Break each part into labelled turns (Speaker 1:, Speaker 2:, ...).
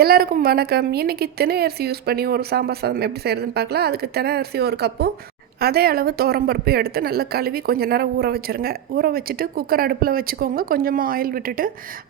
Speaker 1: எல்லாருக்கும் வணக்கம். இன்றைக்கி தினை அரிசி யூஸ் பண்ணி ஒரு சாம்பார் சாதம் எப்படி செய்கிறதுன்னு பார்க்கலாம். அதுக்கு தினை அரிசி ஒரு கப்பும் அதே அளவு தோரம்பருப்பு எடுத்து நல்லா கழுவி கொஞ்சம் நேரம் ஊற வச்சுருங்க. ஊற வச்சுட்டு குக்கர் அடுப்பில் வச்சுக்கோங்க. கொஞ்சமாக ஆயில் விட்டுட்டு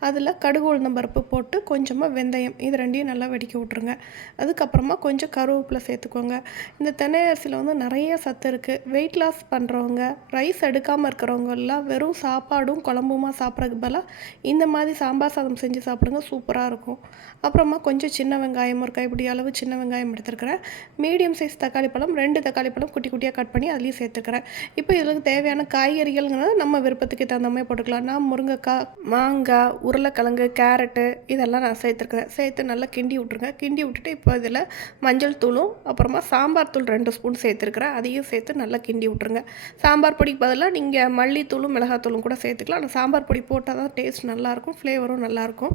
Speaker 1: அதில் கடுகு உளுந்தம் பருப்பு போட்டு கொஞ்சமாக வெந்தயம் இது ரெண்டையும் நல்லா வெடிக்க விட்ருங்க அதுக்கப்புறமா கொஞ்சம் கருவேப்பிலை சேர்த்துக்கோங்க. இந்த தென்னை அரிசியில் வந்து நிறைய சத்து இருக்குது வெயிட் லாஸ் பண்ணுறவங்க ரைஸ் எடுக்காமல் இருக்கிறவங்கெல்லாம் வெறும் சாப்பாடும் குழம்புமா சாப்பிட்றதுக்கு பதிலாக இந்த மாதிரி சாம்பார் சாதம் செஞ்சு சாப்பிடுங்க. சூப்பராக இருக்கும். அப்புறமா கொஞ்சம் சின்ன வெங்காயம் ஒரு கைப்பிடி அளவு சின்ன வெங்காயம் எடுத்துருக்கிறேன். மீடியம் சைஸ் தக்காளி பழம் ரெண்டு தக்காளி பழம் குட்டி குட்டியாக கட் பண்ணி அதுலேயும் சேர்த்துக்கிறேன். இப்போ இதுக்கு தேவையான காய்கறிகள்ங்கிறது நம்ம விருப்பத்துக்கு தகுந்த மாதிரி போட்டுக்கலாம். நான் முருங்கைக்காய் மாங்காய் உருளைக்கிழங்கு கேரட்டு இதெல்லாம் நான் சேர்த்துருக்குறேன். சேர்த்து நல்லா கிண்டி விட்ருங்க கிண்டி விட்டுட்டு இப்போ இதில் மஞ்சள் தூளும் அப்புறமா சாம்பார் தூள் ரெண்டு ஸ்பூன் சேர்த்துருக்குறேன். அதையும் சேர்த்து நல்லா கிண்டி விட்ருங்க சாம்பார் பொடிக்கு பதிலாக நீங்கள் மல்லித்தூளும் மிளகாத்தூளும் கூட சேர்த்துக்கலாம். ஆனால் சாம்பார் பொடி போட்டால் தான் டேஸ்ட் நல்லாயிருக்கும் ஃப்ளேவரும் நல்லாயிருக்கும்.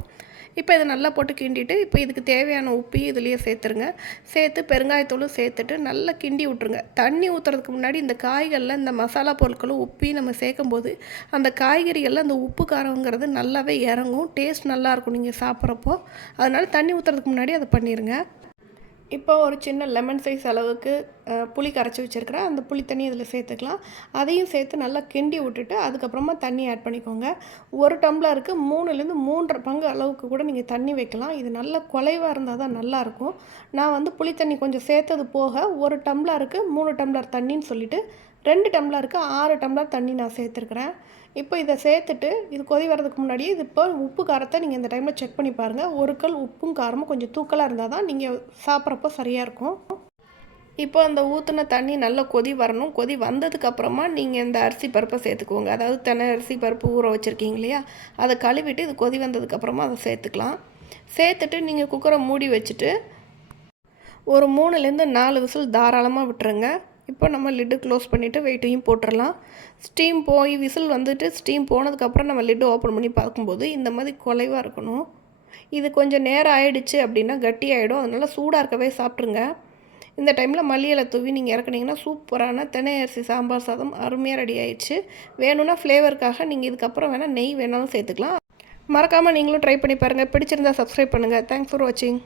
Speaker 1: இப்போ இதை நல்லா போட்டு கிண்டிட்டு இப்போ இதுக்கு தேவையான உப்பையும் இதுலேயே சேர்த்துருங்க. சேர்த்து பெருங்காயத்தூளும் சேர்த்துட்டு நல்லா கிண்டி விட்ருங்க தண்ணி ஊற்றுறதுக்கு முன்னாடி இந்த காய்களில் இந்த மசாலா பொருட்களும் உப்பையும் நம்ம சேர்க்கும் போது அந்த காய்கறிகளில் அந்த உப்பு காரங்கிறது நல்லாவே இறங்கும். டேஸ்ட் நல்லாயிருக்கும் நீங்கள் சாப்பிட்றப்போ. அதனால் தண்ணி ஊற்றுறதுக்கு முன்னாடி அதை பண்ணிடுங்க இப்போ ஒரு சின்ன லெமன் சைஸ் அளவுக்கு புளி கரைச்சி வச்சுருக்கிறேன். அந்த புளி தண்ணி இதில் சேர்த்துக்கலாம். அதையும் சேர்த்து நல்லா கிண்டி விட்டுட்டு அதுக்கப்புறமா தண்ணி ஆட் பண்ணிக்கோங்க. ஒரு டம்ளருக்கு மூணுலேருந்து மூன்றரை பங்கு அளவுக்கு கூட நீங்கள் தண்ணி வைக்கலாம். இது நல்ல குலைவாக இருந்தால் தான் நல்லாயிருக்கும். நான் வந்து புளி தண்ணி கொஞ்சம் சேர்த்தது போக ஒரு டம்ளருக்கு மூணு டம்ளர் தண்ணின்னு சொல்லிவிட்டு ரெண்டு டம்ளருக்கு ஆறு டம்ளர் தண்ணி நான் சேர்த்துருக்குறேன். இப்போ இதை சேர்த்துட்டு இது கொதி வரதுக்கு முன்னாடியே இது இப்போ உப்பு காரத்தை நீங்கள் இந்த டைமில் செக் பண்ணி பாருங்கள் ஒரு கல் உப்பும் காரமும் கொஞ்சம் தூக்கலாக இருந்தால் தான் நீங்கள் சாப்பிட்றப்போ சரியாக இருக்கும். இப்போ அந்த ஊற்றின தண்ணி நல்லா கொதி வரணும். கொதி வந்ததுக்கப்புறமா நீங்கள் இந்த அரிசி பருப்பை சேர்த்துக்கோங்க. அதாவது தென அரிசி பருப்பு ஊற வச்சுருக்கீங்க இல்லையா? அதை கழுவிட்டு இது கொதி வந்ததுக்கப்புறமா அதை சேர்த்துக்கலாம். சேர்த்துட்டு நீங்கள் குக்கரை மூடி வச்சுட்டு ஒரு மூணுலேருந்து நாலு விசில் தாராளமாக விட்டுருங்க. இப்போ நம்ம லிட்டு க்ளோஸ் பண்ணிவிட்டு வெயிட்டையும் போட்டுடலாம் ஸ்டீம் போய் விசில் வந்துட்டு ஸ்டீம் போனதுக்கப்புறம் நம்ம லிட்டு ஓப்பன் பண்ணி பார்க்கும்போது இந்த மாதிரி குலைவாக இருக்கணும். இது கொஞ்சம் நேரம் ஆயிடுச்சு அப்படின்னா கட்டி ஆகிடும் அதனால் சூடாக இருக்கவே சாப்பிட்ருங்க இந்த டைமில் மல்லியலை தூவி நீங்கள் இறக்குனீங்கன்னா சூப்பரான தினை அரிசி சாம்பார் சாதம் அருமையாக ரெடி ஆயிடுச்சு. வேணும்னா ஃப்ளேவருக்காக நீங்கள் இதுக்கப்புறம் வேணால் நெய் வேணாலும் சேர்த்துக்கலாம். மறக்காமல் நீங்களும் ட்ரை பண்ணி பாருங்கள் பிடிச்சிருந்தா சப்ஸ்கிரைப் பண்ணுங்கள் தேங்க்ஸ் ஃபார் வாட்சிங்